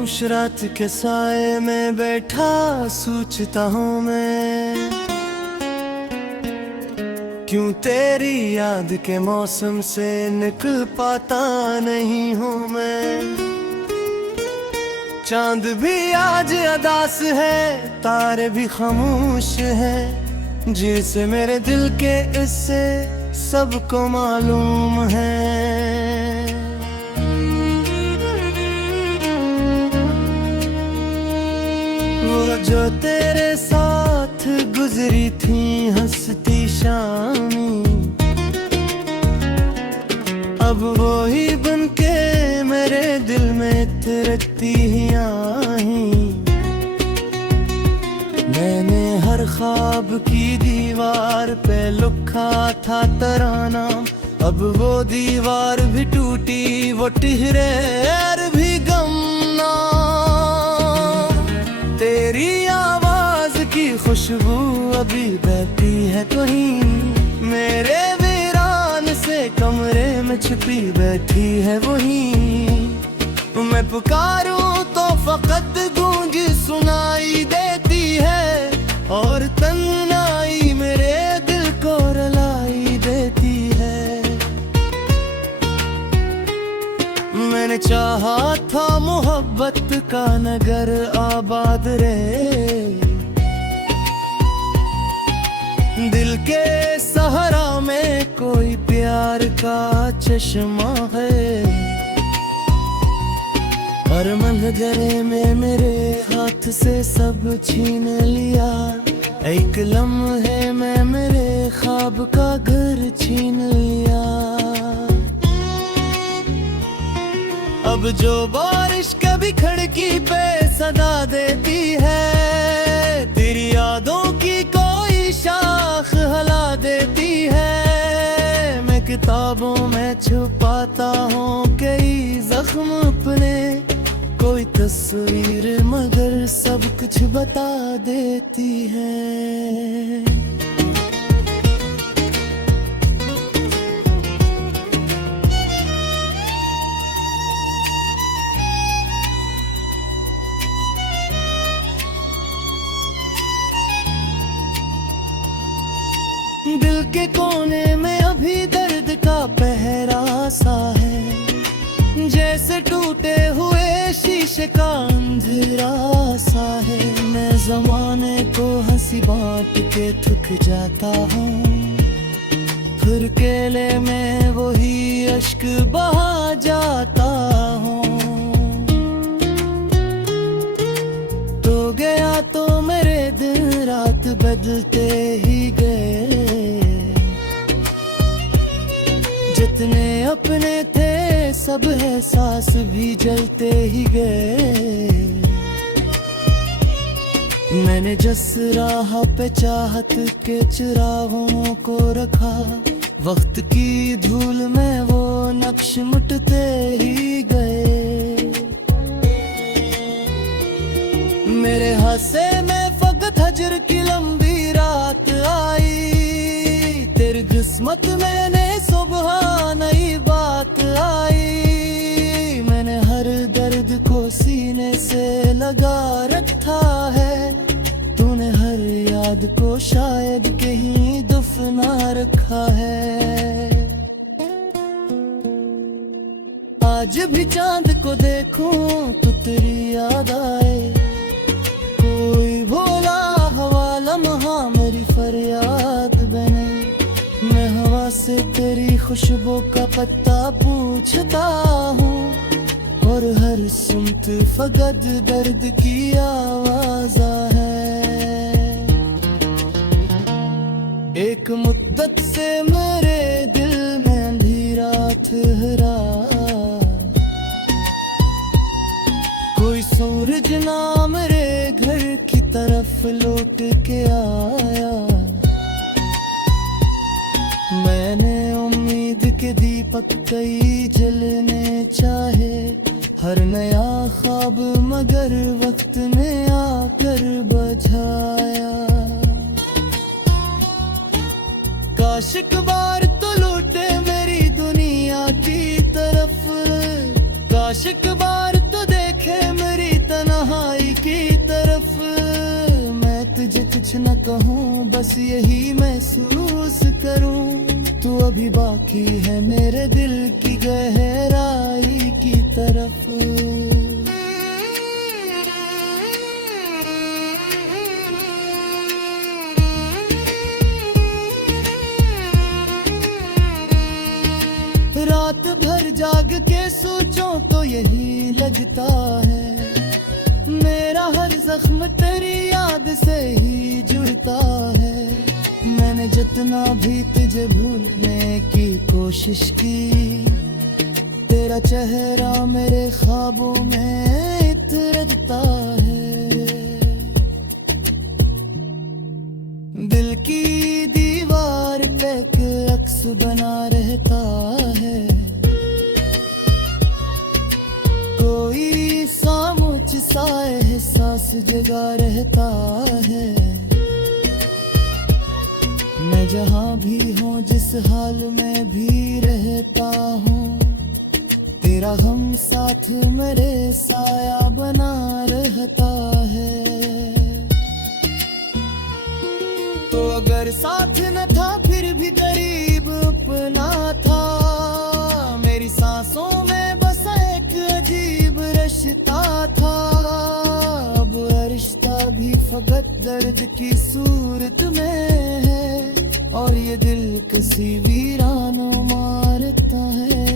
खामोश रात के साए में बैठा सोचता हूँ मैं, क्यों तेरी याद के मौसम से निकल पाता नहीं हूँ मैं। चांद भी आज अदास है, तारे भी खामोश है, जिसे मेरे दिल के इससे सबको मालूम है। वो जो तेरे साथ गुजरी थी हंसती शामी, अब वो ही बनके मेरे दिल में तिरकती ही आई। मैंने हर ख्वाब की दीवार पे लिखा था तराना, अब वो दीवार भी टूटी, वो टिहरे और भी गमना। तेरी आवाज की खुशबू अभी बहती है कहीं, मेरे वीरान से कमरे में छुपी बैठी है वहीं। मैं पुकारूं तो फकत गूंज सुनाई देती है, और तन्हाई मेरे दिल को रुलाई देती है। मैंने चाहा था मोहब्बत का नगर आबाद रहे, दिल के सहारा में कोई प्यार का चश्मा है। और मंजरे में मेरे हाथ से सब छीन लिया, एक लम्हे में मेरे ख्वाब का घर छीन लिया। अब जो बारिश कभी खिड़की पे सदा देती है, तेरी यादों की कोई शाख हला देती है। मैं किताबों में छुपाता हूँ कई जख्म अपने, कोई तस्वीर मगर सब कुछ बता देती है। दिल के कोने में अभी दर्द का पहरा सा है, जैसे टूटे हुए शीशे का अंधेरा सा है। मैं ज़माने को हंसी बांट के थक जाता हूँ, फिर केले में वही अश्क बहा जाता हूँ। तो गया तो मेरे दिन रात बदलते ही गए, जितने अपने थे सब एहसास भी जलते ही गए। मैंने जिस राह पे चाहत के चिरागों को रखा, वक्त की धूल में वो नक्श मिटते ही गए। मेरे हासे में फकत हजर की लंबी रात आई, तेरी किस्मत मैंने सुबह नई बात आई। मैंने हर दर्द को सीने से लगा रखा है, तूने हर याद को शायद कहीं दफना रखा है। आज भी चांद को देखूं तो तेरी याद आए, कोई भोला हवा लम्हा मेरी फरियाद बने। मैं हवा से तेरी खुशबू का पत्ता पूछता हूँ, और हर सुमत फकत दर्द की आवाज़ है। एक मुद्दत से मेरे दिल में अंधेरा ठहरा, कोई सूरज ना मेरे घर की तरफ लौट के आया। मैंने उम्मीद के दीपक कई जलने चाहे, हर नया ख्वाब मगर वक्त ने आकर बुझाया। काश एक बार तो लौटे मेरी दुनिया की तरफ, काश एक बार तो देखे मेरी कुछ न कहूँ, बस यही महसूस करूँ, तू अभी बाकी है मेरे दिल की गहराई की तरफ। रात भर जाग के सोचूं तो यही लगता है, मेरा हर जख्म तेरी याद से ही जुड़ता है। मैंने जितना भी तुझे भूलने की कोशिश की, तेरा चेहरा मेरे ख्वाबों में इतरता है। दिल की दीवार पे एक अक्स बना रहता है, कोई सामुझ सा एहसास जगा रहता है। मैं जहाँ भी हूँ, जिस हाल में भी रहता हूँ, तेरा हम साथ मेरे साया बना रहता है। तो अगर साथ न था फिर भी करीब अपना था, मेरी सांसों में बस एक अजीब रिश्ता था। अब रिश्ता भी फकत दर्द की सूरत में है, और ये दिल किसी वीरानो मारता है।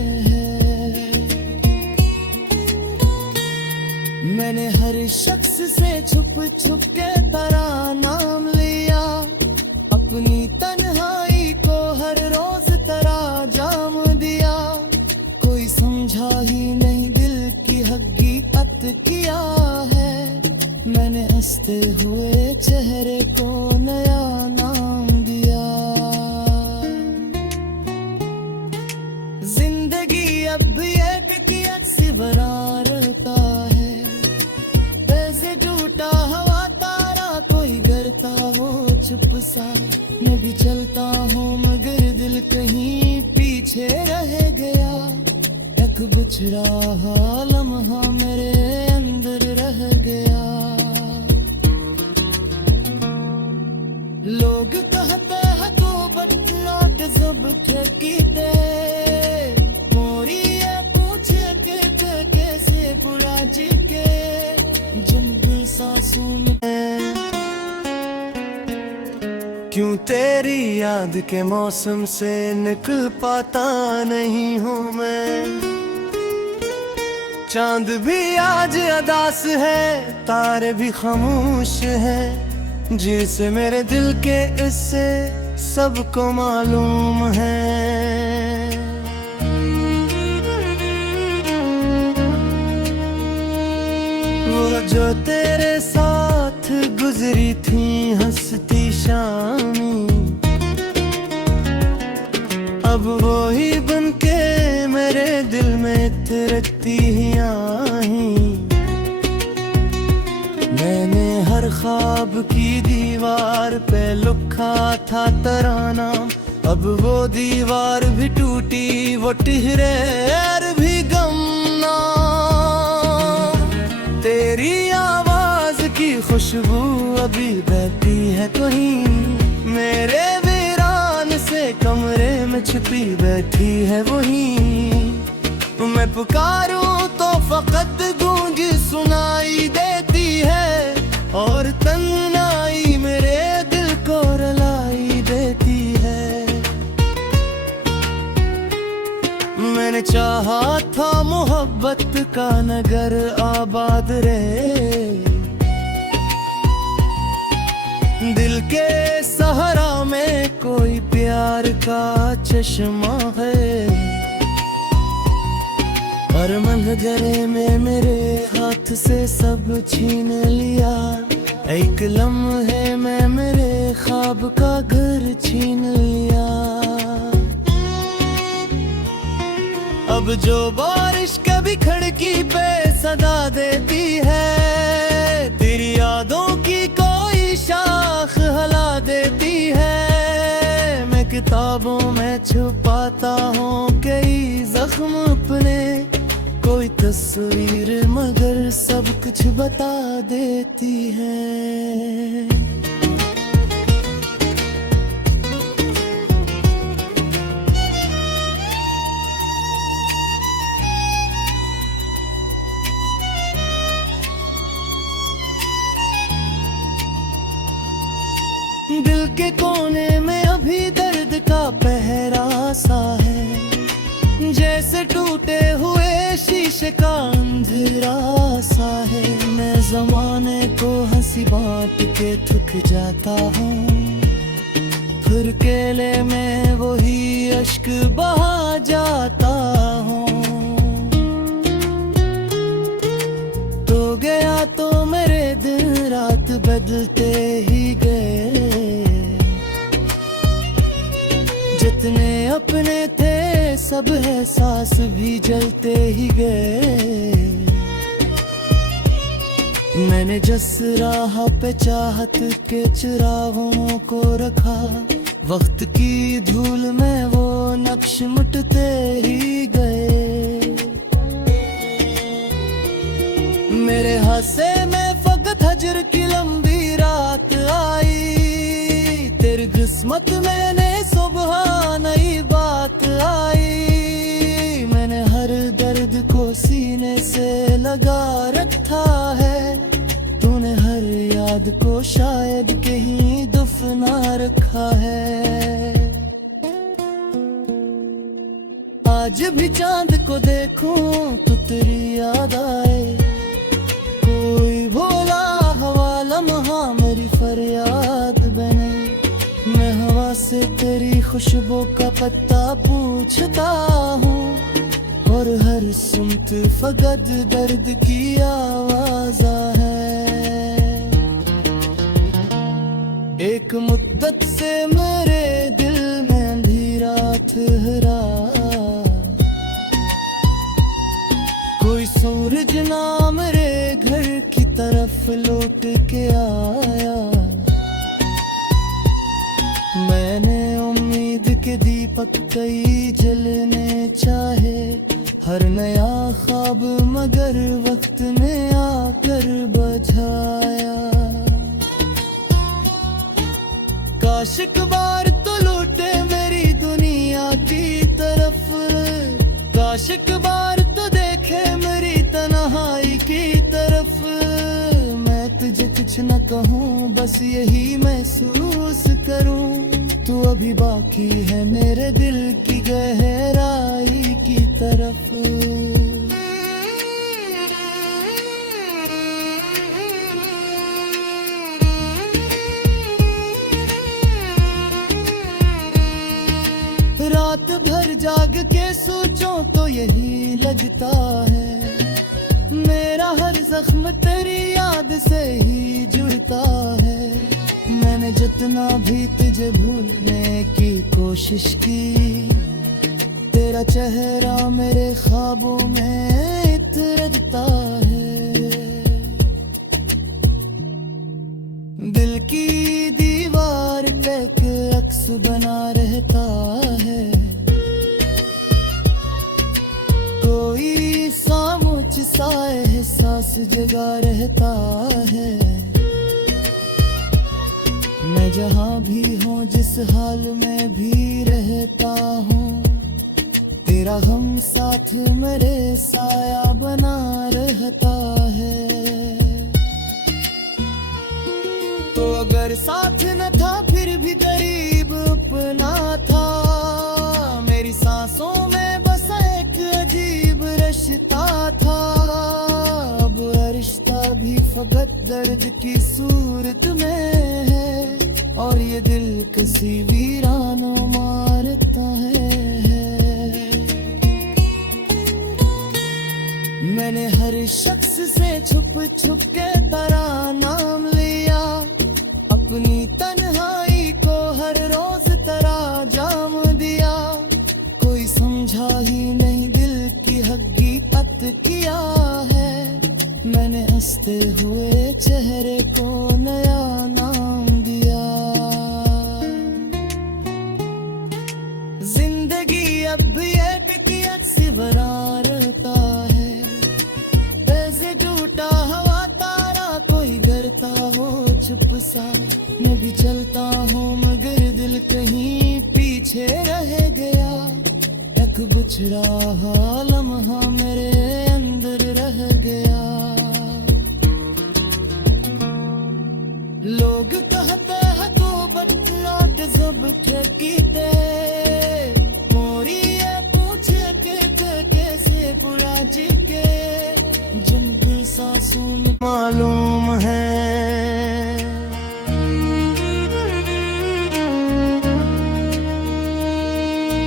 मैंने हर शख्स से छुप छुप के तेरा नाम लिया, अपनी तन्हाई को हर रोज तेरा जाम दिया। कोई समझा ही नहीं दिल की हकीकत किया है, मैंने हंसते हुए चेहरे को नया नाम दिया। जिंदगी अब भी एक की अक्सी बना रहता है, ऐसे टूटा हवा तारा कोई करता हो चुप सा। मैं भी चलता हूँ मगर दिल कहीं पीछे रह गया, एक बिछड़ा लम्हा मेरे अंदर रह गया। लोग कहते हैं तू बतलात सब ठकीते, मोरी ये पूछे के कैसे बुरा जी के जिन सांसों में। क्यों तेरी याद के मौसम से निकल पाता नहीं हूँ मैं, चांद भी आज अदास है, तारे भी खामोश हैं, जिसे मेरे दिल के इससे सबको मालूम है। वो जो तेरे साथ गुजरी थी हंसती शामी, अब वो ही बनके मेरे दिल में तिरकती ही आई। मैंने हर ख्वाब की दीवार पे लिखा था तेरा नाम, अब वो दीवार भी टूटी, वो टिहरे और भी गमनाम। तेरी आवाज की खुशबू अभी बहती है कहीं, मेरे वीरान से कमरे में छिपी बैठी है वही। मैं पुकारूं तो फकत गूंज सुनाई देती है, और तन्हाई मेरे दिल को रुलाई देती है। मैंने चाहा था मोहब्बत का नगर आबाद रहे, दिल के सहारा में कोई प्यार का चश्मा है। हर मंजरे में मेरे हाथ से सब छीन लिया, एक लम्हे में मेरे ख्वाब का घर छीन लिया। अब जो बारिश कभी खिड़की पे सदा देती है, तेरी यादों की कोई शाख हला देती है। मैं किताबों में छुपाता हूँ कई जख्म अपने, कोई तस्वीर मगर सब कुछ बता देती है। दिल के कोने में अभी दर्द का पहरा सा है, जैसे टूटे हुए शीशे का अंधेरा सा है। मैं जमाने को हंसी बांट के थक जाता हूँ, फिर केले में वही अश्क बहा जाता हूँ। तो गया तो मेरे दिन रात बदलते ही गए, जितने अपने थे सब एहसास भी जलते ही गए। मैंने जिस राह पे चाहत के चिरागों को रखा, वक्त की धूल में वो नक्श मिटते ही गए। मेरे हासे में फकत हजर की लंबी रात आई, तेरी किस्मत में नई सुबह नई बात आई। मैंने हर दर्द को सीने से लगा रखा है, तूने हर याद को शायद कहीं दफना रखा है। आज भी चांद को देखूं तो तेरी याद आए, कोई भोला हवा लम्हा मेरी फरियाद बने। मैं हवा से तेरी खुशबू का पत्ता पूछता हूँ, और हर सुमत फकत दर्द की आवाज़ है। एक मुद्दत से मेरे दिल में अंधेरा ठहरा, कोई सूरज ना मेरे घर की तरफ लौट के आया। मैंने उम्मीद के दीपक कई जलने चाहे, हर नया ख्वाब मगर वक्त ने आकर बुझाया। काश एक बार तो लौटे मेरी दुनिया की तरफ, काश एक बार तो देखे मेरी तन्हाई की तरफ। मैं तुझे कुछ न कहूँ, बस यही महसूस करूँ, तू अभी बाकी है मेरे दिल की गहराई की तरफ। रात भर जाग के सोचूं तो यही लगता है, मेरा हर जख्म तेरी याद से ही जुड़ता है। मैंने जितना भी तुझे भूलने की कोशिश की, तेरा चेहरा मेरे ख्वाबों में इतरता है। दिल की दीवार पे एक अक्स बना रहता है, कोई सामुच सा एहसास जगा रहता है। मैं जहाँ भी हूँ जिस हाल में भी रहता हूँ, तेरा गम साथ मेरे साया बना रहता है। तो अगर साथ न था फिर भी करीब अपना था, मेरी सांसों में बस एक अजीब रिश्ता था। अब रिश्ता भी फकत दर्द की सूरत में है, और ये दिल किसी वीरानों मारता है। मैंने हर शख्स से छुप छुप के तेरा नाम लिया, अपनी तन्हाई को हर रोज तेरा जाम दिया। कोई समझा ही नहीं दिल की हकीकत किया है, मैंने हंसते हुए चेहरे को नया नाम दिया। जिंदगी अब भी एक कियत से भरा रहता है, ऐसे टूटा हवा तारा कोई करता हो चुप सा। मैं भी चलता हूँ मगर दिल कहीं पीछे रह गया, एक बुछड़ा लम्हा मेरे अंदर रह गया। लोग कहते हैं तू सब ठकीते मोरी ये पूछे के कैसे बुरा जी के जिनकी सांसों में मालूम है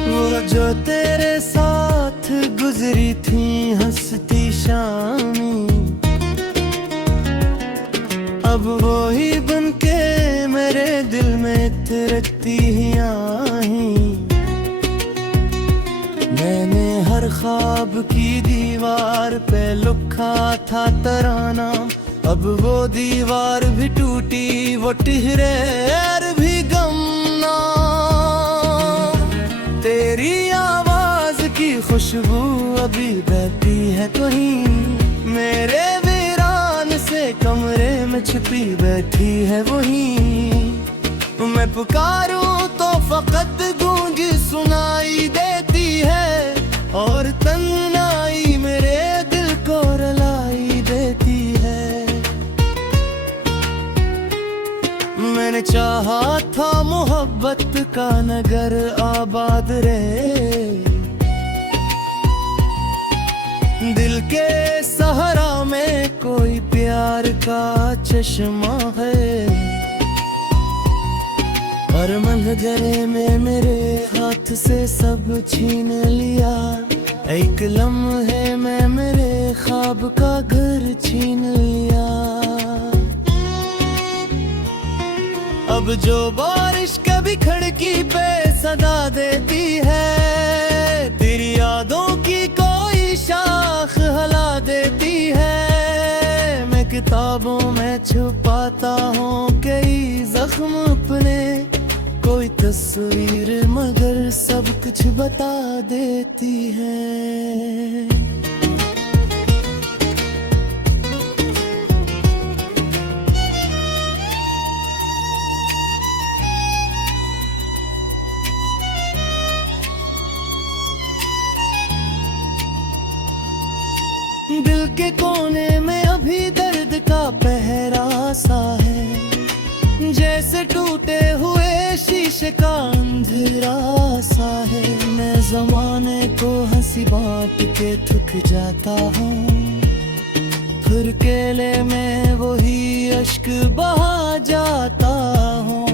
वो जो तेरे साथ गुजरी थी हंसती शामी अब वो ही बनके मेरे दिल में तिरकती ही आई मैंने हर ख्वाब की दीवार पे लिखा था तराना अब वो दीवार भी टूटी वो टिहरे भी गमना तेरी आवाज की खुशबू अभी बहती है कहीं मेरे वीरान से कमरे में छिपी बैठी है वही मैं पुकारूं तो फकत गूंज सुनाई देती है और तन्हाई मेरे दिल को रुलाई देती है मैंने चाहा था मोहब्बत का नगर आबाद रहे दिल के सहारा में कोई प्यार का चश्मा है हर मंजरे में मेरे हाथ से सब छीन लिया एक लम्हे में मेरे ख्वाब का घर छीन लिया अब जो बारिश कभी खिड़की पे सदा देती है तेरी यादों की कोई शाख हला देती है मैं किताबों में छुपाता हूँ कई जख्म अपने कोई तस्वीर मगर सब कुछ बता देती है दिल के कोने में अभी दर्द का पहरा सा है जैसे टूटे हुए शीशे का अंधेरा सा है मैं जमाने को हंसी बांट के थक जाता हूँ फिर केले में वही अश्क बहा जाता हूँ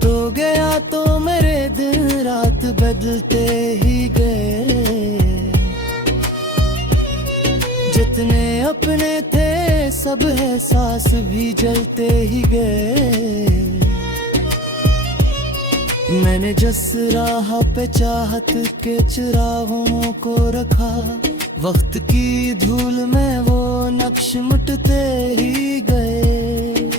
तो गया तो मेरे दिन रात बदलते ही गए जितने अपने थे सब एहसास भी जलते ही गए मैंने जिस राह पे चाहत के चिरागों को रखा वक्त की धूल में वो नक्श मिटते ही गए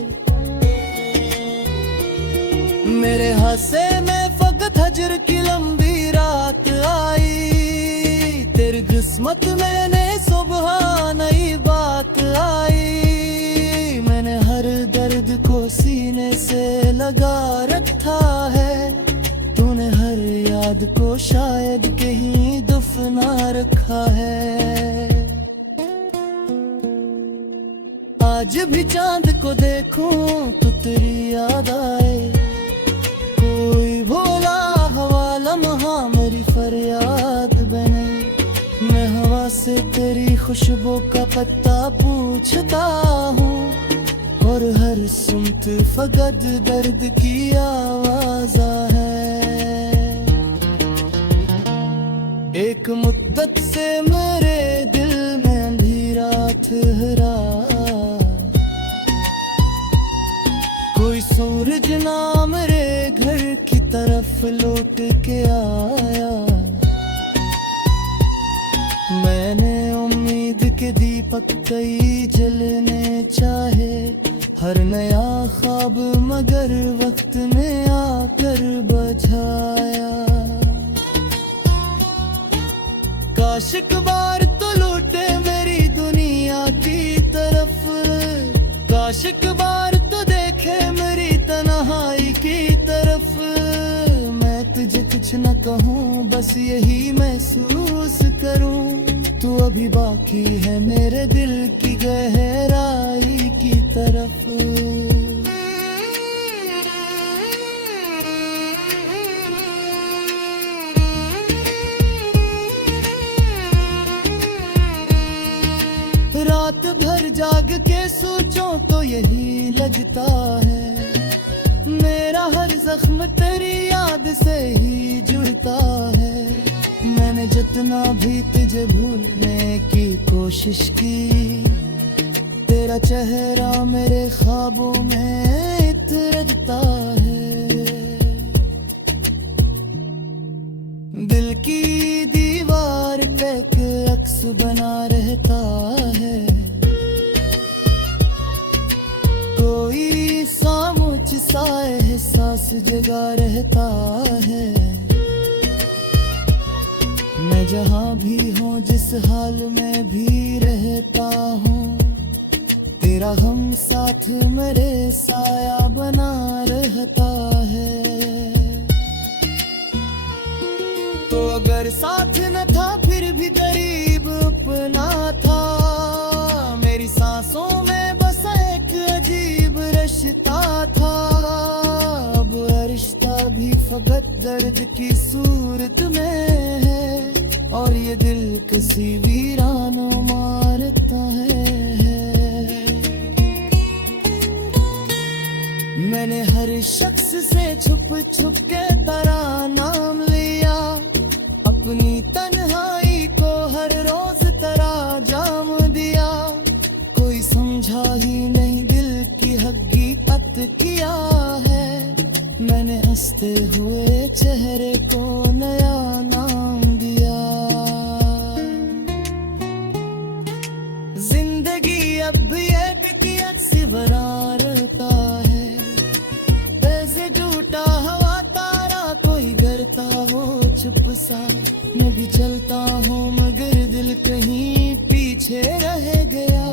मेरे हासे में फकत हजर की लंबी रात आई तेरी किस्मत में सुबह नई बात आई मैंने हर दर्द को सीने से लगा रखा है तूने हर याद को शायद कहीं दफना रखा है आज भी चांद को देखूं तो तेरी याद आए कोई भोला हवा लम्हा मेरी फरियाद बने मैं हवा से तेरी खुशबू का पत्ता पूछता हूँ और हर सुमत फकत दर्द की आवाज़ है एक मुद्दत से मेरे दिल में अंधेरा ठहरा कोई सूरज ना मेरे घर की तरफ लौट के आया मैंने उम्मीद के दीपक कई जलने चाहे हर नया ख्वाब मगर वक्त में आकर बझाया काश एक बार तो लौटे मेरी दुनिया की तरफ काश एक बार तो देखे मेरी तन्हाई की तरफ मैं तुझे कुछ न कहूँ बस यही महसूस करूँ तू अभी बाकी है मेरे दिल की गहराई की तरफ के सोचो तो यही लगता है, मेरा हर जख्म तेरी याद से ही जुड़ता है। मैंने जितना भी तुझे भूलने की कोशिश की, तेरा चेहरा मेरे ख्वाबों में इतरता है। दिल की दीवार पे एक अक्स बना रहता है, कोई सामुझ सा एहसास जगा रहता है। मैं जहाँ भी हूँ, जिस हाल में भी रहता हूँ, तेरा हम साथ मेरे साया बना रहता है। तो अगर साथ न था फिर भी करीब अपना था, मेरी सांसों में बस एक अजीब रिश्ता था। अब रिश्ता भी फकत दर्द की सूरत में है, और ये दिल किसी वीरानो मारता है। मैंने हर शख्स से छुप छुप के तेरा नाम लिया, अपनी तन्हाई को हर रोज तेरा जाम दिया। कोई समझा ही नहीं दिल की हकीकत किया है, मैंने हंसते हुए चेहरे को नया नाम दिया। जिंदगी अब भी एक की अक्स बना रहता है, ऐसे टूटा हवा तारा कोई करता हो चुप सा। मैं भी चलता हूँ मगर दिल कहीं पीछे रह गया,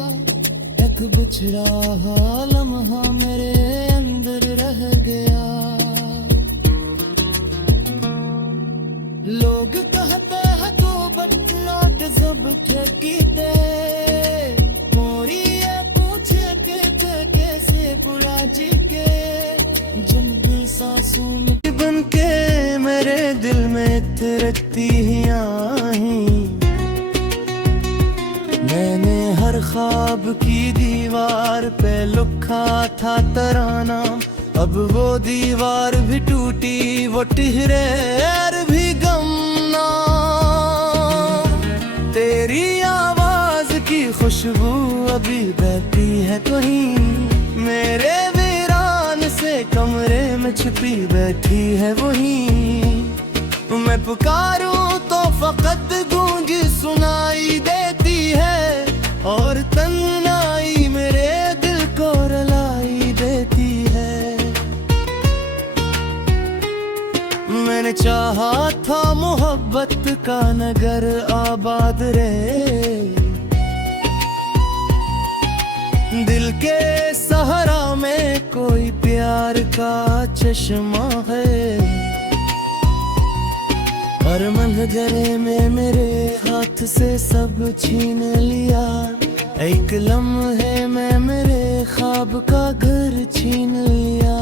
एक बुछड़ा हुआ लम्हा मेरे अंदर रह गया। लोग कहते हैं तो बतलाट जब ठकीते, मोरी ये पूछे के कैसे बुरा जी के। जन दिल सांसों में बन के मेरे दिल में तिरकती ही आई, मैंने हर ख्वाब की दीवार पे लिखा था तेरा नाम। अब वो दीवार भी टूटी, वो टिहरे भी गमना, तेरी आवाज की खुशबू अभी बहती है कहीं, मेरे वीरान से कमरे में छिपी बैठी है वही। मैं पुकारूं तो फकत गूंज सुनाई देती है, और तन्हाई मेरे दिल को रुलाई देती है। मैंने चाहा था मोहब्बत का नगर आबाद रहे, दिल के सहारा में कोई प्यार का चश्मा है। हर मंजरे में मेरे हाथ से सब छीन लिया, एक लम्हे में मेरे ख्वाब का घर छीन लिया।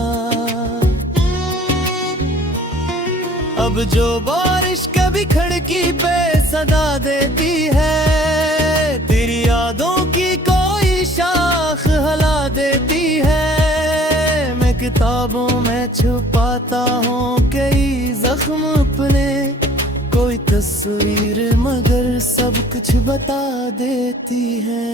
अब जो बारिश कभी खिड़की पे सदा देती है, तेरी यादों की कोई शाख हला देती है। मैं किताबों में छुपाता हूँ कई जख्म अपने, कोई तस्वीर मगर सब कुछ बता देती है।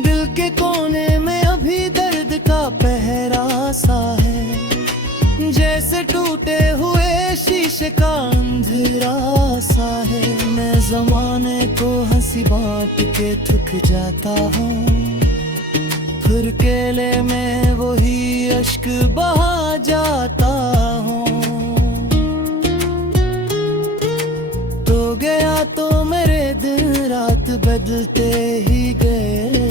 दिल के कोने में अभी दर्द का पहरा सा है, जैसे टूटे हुए शीशे का अंधेरा सा है। मैं जमाने को हंसी बांट के थक जाता हूँ, फिर केले में वही अश्क बहा जाता हूँ। तो गया तो मेरे दिन रात बदलते ही गए,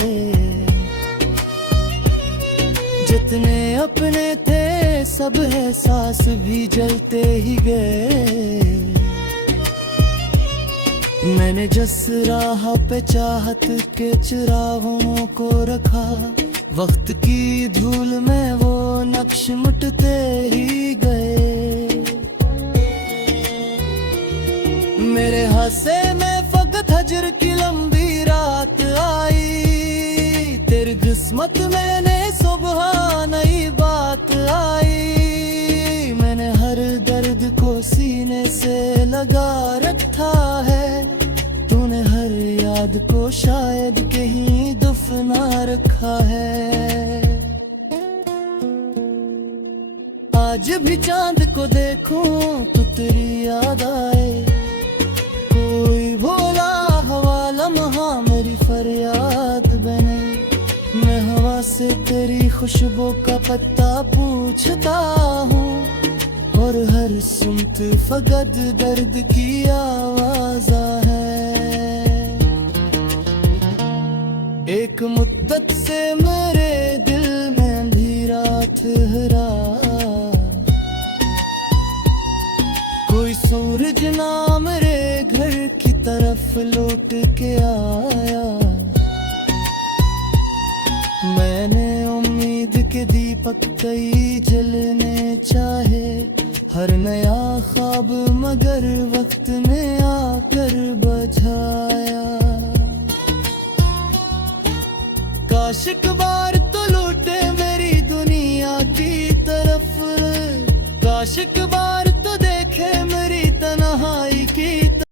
जितने अपने थे सब एहसास भी जलते ही गए। मैंने जिस राह पे चाहत के चिरागों को रखा, वक्त की धूल में वो नक्श मिटते ही गए। मेरे हासे में फकत हजर की लंबी रात आई, तेरी किस्मत में नए सुबह नई बात आई। मैंने हर दर्द को सीने से लगा रखा है, तूने हर याद को शायद कहीं दफना रखा है। आज भी चांद को देखूं तो तेरी याद आए, कोई भोला हवा लम्हा मेरी फरियाद बने। मैं हवा से तेरी खुशबू का पत्ता पूछता हूँ, और हर सुमत फकत दर्द की आवाज़ है। एक मुद्दत से मेरे दिल में अंधेरा ठहरा, कोई सूरज ना मेरे घर की तरफ लौट के आया। मैंने उम्मीद के दीपक कई जलने चाहे, हर नया ख्वाब मगर वक्त ने आकर बुझाया। काश एक बार तो लौटे मेरी दुनिया की तरफ, काश एक बार